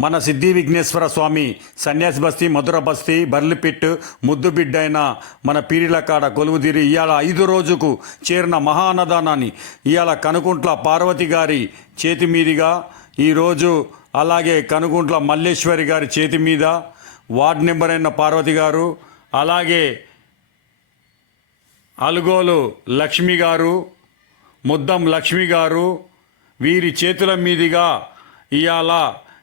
మన సిద్ధి విఘ్నేశ్వర స్వామి సన్యాస్ బస్తీ మధుర బస్తీ బర్లిపిట్ ముద్దుబిడ్డైన మన పీరిల కాడ కొలువుదీరి ఇవాళ ఐదు రోజుకు చేరిన మహానదానాన్ని ఇవాళ కనుకుంట్ల పార్వతి గారి చేతి మీదుగా ఈరోజు అలాగే కనుకుంట్ల మల్లేశ్వరి గారి చేతి మీద వార్డ్ నెంబర్ అయిన పార్వతి గారు అలాగే అలుగోలు లక్ష్మి గారు ముద్దం లక్ష్మి గారు వీరి చేతుల మీదుగా ఇవాళ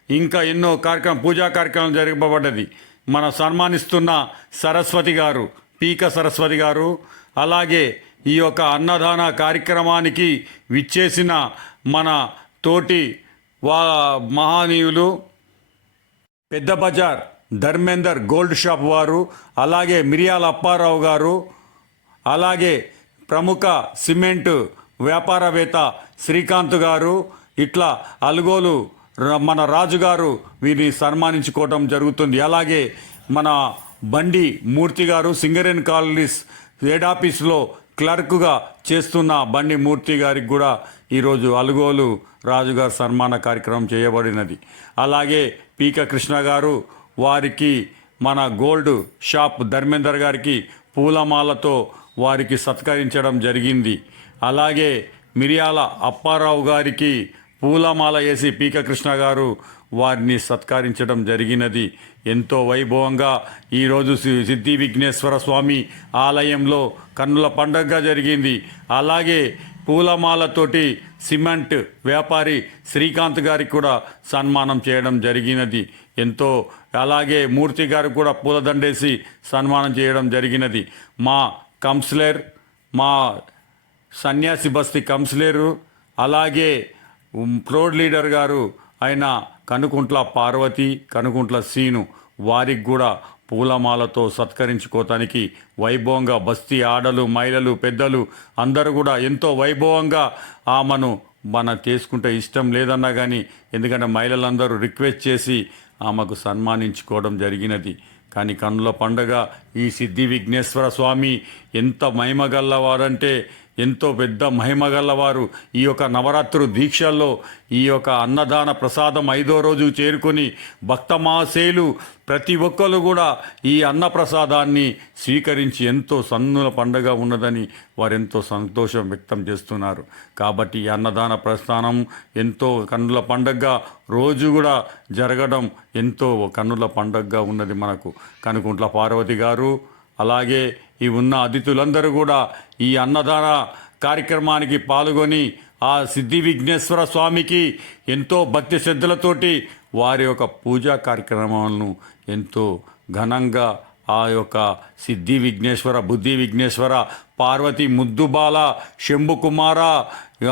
ఇంకా ఎన్నో కార్యక్రమం పూజా కార్యక్రమం జరగబడ్డది మన సన్మానిస్తున్న సరస్వతి గారు పీక సరస్వతి గారు అలాగే ఈ యొక్క అన్నదాన కార్యక్రమానికి విచ్చేసిన మన తోటి వా మహానీయులు పెద్ద బజార్ ధర్మేందర్ గోల్డ్ షాప్ వారు అలాగే మిరియాల అప్పారావు గారు అలాగే ప్రముఖ సిమెంట్ వ్యాపారవేత్త శ్రీకాంత్ గారు ఇట్లా అలుగోలు మన రాజుగారు వీరిని సన్మానించుకోవటం జరుగుతుంది. అలాగే మన బండి మూర్తి గారు సింగరేన్ కాలనీస్ హెడ్ ఆఫీస్లో క్లర్క్గా చేస్తున్న బండి మూర్తి గారికి కూడా ఈరోజు అలుగోలు రాజుగారు సన్మాన కార్యక్రమం చేయబడినది. అలాగే పీక కృష్ణ గారు వారికి మన గోల్డ్ షాప్ ధర్మేందర్ గారికి పూలమాలతో వారికి సత్కరించడం జరిగింది. అలాగే మిరియాల అప్పారావు గారికి పూలమాల వేసి పీక కృష్ణ గారు వారిని సత్కరించడం జరిగినది. ఎంతో వైభవంగా ఈరోజు సి- సిద్ధి విఘ్నేశ్వర స్వామి ఆలయంలో కన్నుల పండగగా జరిగింది. అలాగే పూలమాలతోటి సిమెంట్ వ్యాపారి శ్రీకాంత్ గారికి కూడా సన్మానం చేయడం జరిగినది. ఎంతో అలాగే మూర్తి గారు కూడా పూలదండేసి సన్మానం చేయడం జరిగినది. మా కౌన్సిలర్ మా సన్యాసి బస్తీ కౌన్సిలరు అలాగే ప్రోడ్ లీడర్ గారు ఆయన కనుకుంట్ల పార్వతి కనుకుంట్ల సీను వారికి కూడా పూలమాలతో సత్కరించుకోవటానికి వైభవంగా బస్తీ ఆడలు మహిళలు పెద్దలు అందరూ కూడా ఎంతో వైభవంగా ఆమెను మన చేసుకుంటే ఇష్టం లేదన్నా కానీ ఎందుకంటే మహిళలందరూ రిక్వెస్ట్ చేసి ఆమెకు సన్మానించుకోవడం జరిగినది. కానీ కన్నుల పండగ ఈ సిద్ధి విఘ్నేశ్వర స్వామి ఎంత మహిమగల్లవారంటే ఎంతో పెద్ద మహిమగల్లవారు ఈ యొక్క నవరాత్రు దీక్షల్లో ఈ యొక్క అన్నదాన ప్రసాదం ఐదో రోజు చేరుకొని భక్తమాసేలు ప్రతి ఒక్కరు కూడా ఈ అన్న ప్రసాదాన్ని స్వీకరించి ఎంతో సన్నుల పండగ ఉన్నదని వారెంతో సంతోషం వ్యక్తం చేస్తున్నారు. కాబట్టి ఈ అన్నదాన ప్రస్థానం ఎంతో కన్నుల పండగగా రోజు కూడా జరగడం ఎంతో కన్నుల పండగగా ఉన్నది మనకు. కనుకుంట్ల పార్వతి గారు అలాగే ఈ ఉన్న అతిథులందరూ కూడా ఈ అన్నదాన కార్యక్రమానికి పాల్గొని ఆ సిద్ధి విఘ్నేశ్వర స్వామికి ఎంతో భక్తి శ్రద్ధలతోటి వారి యొక్క పూజా కార్యక్రమాలను ఎంతో ఘనంగా ఆ యొక్క సిద్ధి విఘ్నేశ్వర బుద్ధి విఘ్నేశ్వర పార్వతి ముద్దుబాల శంభుకుమార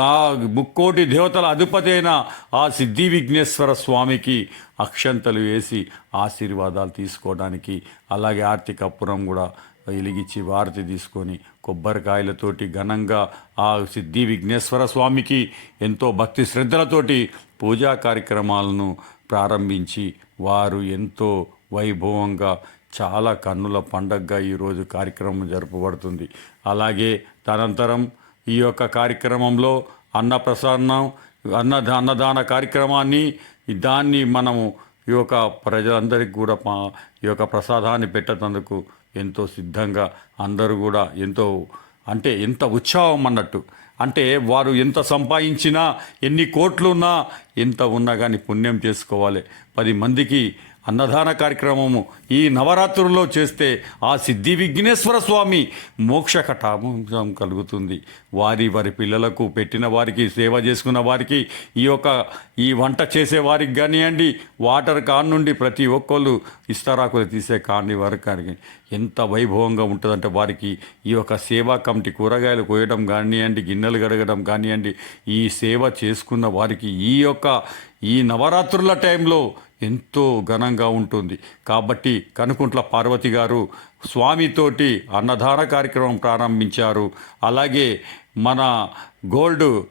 ఆ ముక్కోటి దేవతల అధిపతి అయిన ఆ సిద్ధి విఘ్నేశ్వర స్వామికి అక్షంతలు వేసి ఆశీర్వాదాలు తీసుకోవడానికి అలాగే ఆర్తికపురం కూడా వెలిగించి వారతి తీసుకొని కొబ్బరికాయలతోటి ఘనంగా ఆ సిద్ధి విఘ్నేశ్వర స్వామికి ఎంతో భక్తి శ్రద్ధలతోటి పూజా కార్యక్రమాలను ప్రారంభించి వారు ఎంతో వైభవంగా చాలా కన్నుల పండగగా ఈరోజు కార్యక్రమం జరపబడుతుంది. అలాగే తదనంతరం ఈ యొక్క కార్యక్రమంలో అన్నప్రసన్నం అన్న అన్నదాన కార్యక్రమాన్ని దాన్ని మనము ఈ యొక్క ప్రజలందరికీ కూడా ఈ యొక్క ప్రసాదాన్ని పెట్టేందుకు ఎంతో సిద్ధంగా అందరూ కూడా ఎంతో అంటే ఎంత ఉత్సాహం అన్నట్టు. అంటే వారు ఎంత సంపాదించినా ఎన్ని కోట్లున్నా ఎంత ఉన్నా కానీ పుణ్యం చేసుకోవాలి. పది మందికి అన్నదాన కార్యక్రమము ఈ నవరాత్రుల్లో చేస్తే ఆ సిద్ధి విఘ్నేశ్వర స్వామి మోక్షకటామం కలుగుతుంది. వారి వారి పిల్లలకు పెట్టిన వారికి సేవ చేసుకున్న వారికి ఈ యొక్క ఈ వంట చేసే వారికి కానివ్వండి వాటర్ కాన్ నుండి ప్రతి ఒక్కళ్ళు ఇస్తారాకులు తీసే కాని వరకు కానీ ఎంత వైభవంగా ఉంటుందంటే వారికి ఈ యొక్క సేవా కమిటీ కూరగాయలు కోయడం కానివ్వండి గిన్నెలు గడగడం కానివ్వండి ఈ సేవ చేసుకున్న వారికి ఈ యొక్క ఈ నవరాత్రుల టైంలో ఎంతో ఘనంగా ఉంటుంది. కాబట్టి కనుకుంట్ల పార్వతి గారు స్వామితోటి అన్నదాన కార్యక్రమం ప్రారంభించారు. అలాగే మన గోల్డ్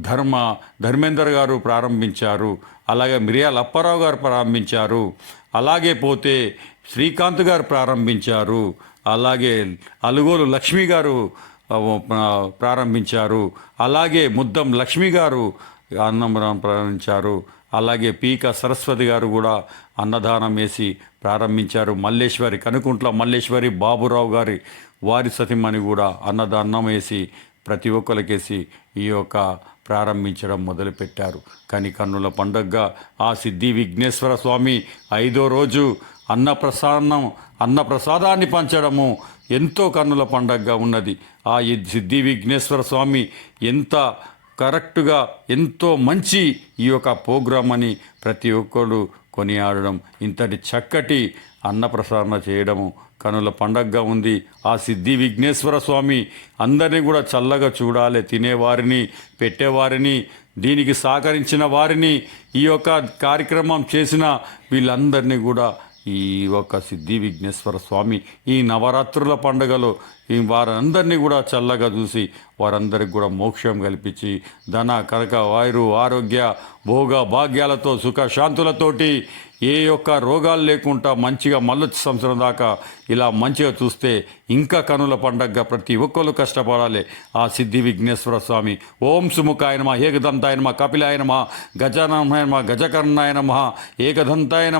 ధర్మ ధర్మేందర్ గారు ప్రారంభించారు. అలాగే మిరియాల అప్పారావు గారు ప్రారంభించారు. అలాగే పోతే శ్రీకాంత్ గారు ప్రారంభించారు. అలాగే అలుగోలు లక్ష్మి గారు ప్రారంభించారు. అలాగే ముద్దం లక్ష్మి గారు అన్నం ప్రారంభించారు. అలాగే పీక సరస్వతి గారు కూడా అన్నదానం వేసి ప్రారంభించారు. మల్లేశ్వరి కనుకుంట్ల మల్లేశ్వరి బాబురావు గారి వారి సతిమని కూడా అన్నదానం వేసి ప్రతి ఒక్కరికేసి ఈ యొక్క ప్రారంభించడం మొదలుపెట్టారు. కానీ కన్నుల పండగగా ఆ సిద్ధి విఘ్నేశ్వర స్వామి ఐదో రోజు అన్నప్రసాదం అన్నప్రసాదాన్ని పంచడము ఎంతో కన్నుల పండగగా ఉన్నది. ఆ సిద్ధి విఘ్నేశ్వర స్వామి ఎంత కరెక్ట్గా ఎంతో మంచి ఈ యొక్క ప్రోగ్రామ్ అని ప్రతి ఒక్కరు కొనియాడడం. ఇంతటి చక్కటి అన్నప్రసారణ చేయడము కనుల పండగగా ఉంది. ఆ సిద్ధి విఘ్నేశ్వర స్వామి అందరినీ కూడా చల్లగా చూడాలి. తినేవారిని పెట్టేవారిని దీనికి సహకరించిన వారిని ఈ యొక్క కార్యక్రమం చేసిన వీళ్ళందరినీ కూడా ఈ యొక్క సిద్ధి విఘ్నేశ్వర స్వామి ఈ నవరాత్రుల పండుగలో వారందరినీ కూడా చల్లగా చూసి వారందరికి కూడా మోక్షం కల్పించి ధన కనక వాయురు ఆరోగ్య భోగ భాగ్యాలతో సుఖ శాంతులతోటి ఏ యొక్క రోగాలు లేకుండా మంచిగా మళ్ళొచ్చి సంవత్సరం దాకా ఇలా మంచిగా చూస్తే ఇంకా కనుల పండగగా ప్రతి ఒక్కరు కష్టపడాలి. ఆ సిద్ధి విఘ్నేశ్వర స్వామి. ఓం సుముఖాయనమా ఏకదంతాయనమ కపిలాయనమా నమ కపిలాయ నమ గజానాయ ఏకదంతాయ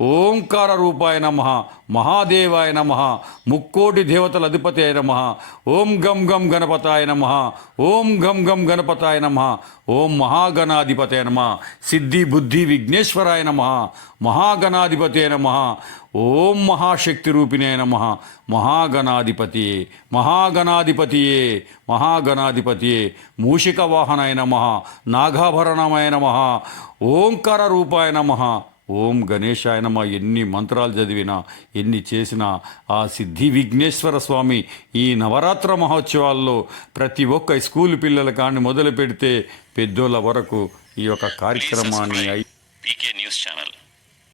ఓంకార రూపాయ నమ మహాదేవాయ నమ ముక్కోటి దేవతల అధిపతి అయిన నమ ఓం గం గం గణపతాయ నమ. ఓం గం గం గణపతాయ నమ. ఓం మహాగణాధిపతే నమ. సిద్ధి బుద్ధి విఘ్నేశ్వరాయ నమ. మహాగణాధిపతే నమ. ఓం మహాశక్తి రూపిణే నమ. మహాగణాధిపతి మహాగణాధిపతియే మహాగణాధిపతియే. మూషిక వాహనాయ నమ. నాగాభరణమాయ నమ. ఓంకార రూపాయ నమ. ఓం గణేశాయ నమ ఎన్ని మంత్రాలు చదివినా ఎన్ని చేసినా ఆ సిద్ధి విఘ్నేశ్వర స్వామి ఈ నవరాత్ర మహోత్సవాల్లో ప్రతి ఒక్క స్కూల్ పిల్లల కాని మొదలు పెడితే పెద్దోళ్ళ వరకు ఈ యొక్క కార్యక్రమాన్ని పీకే న్యూస్ ఛానల్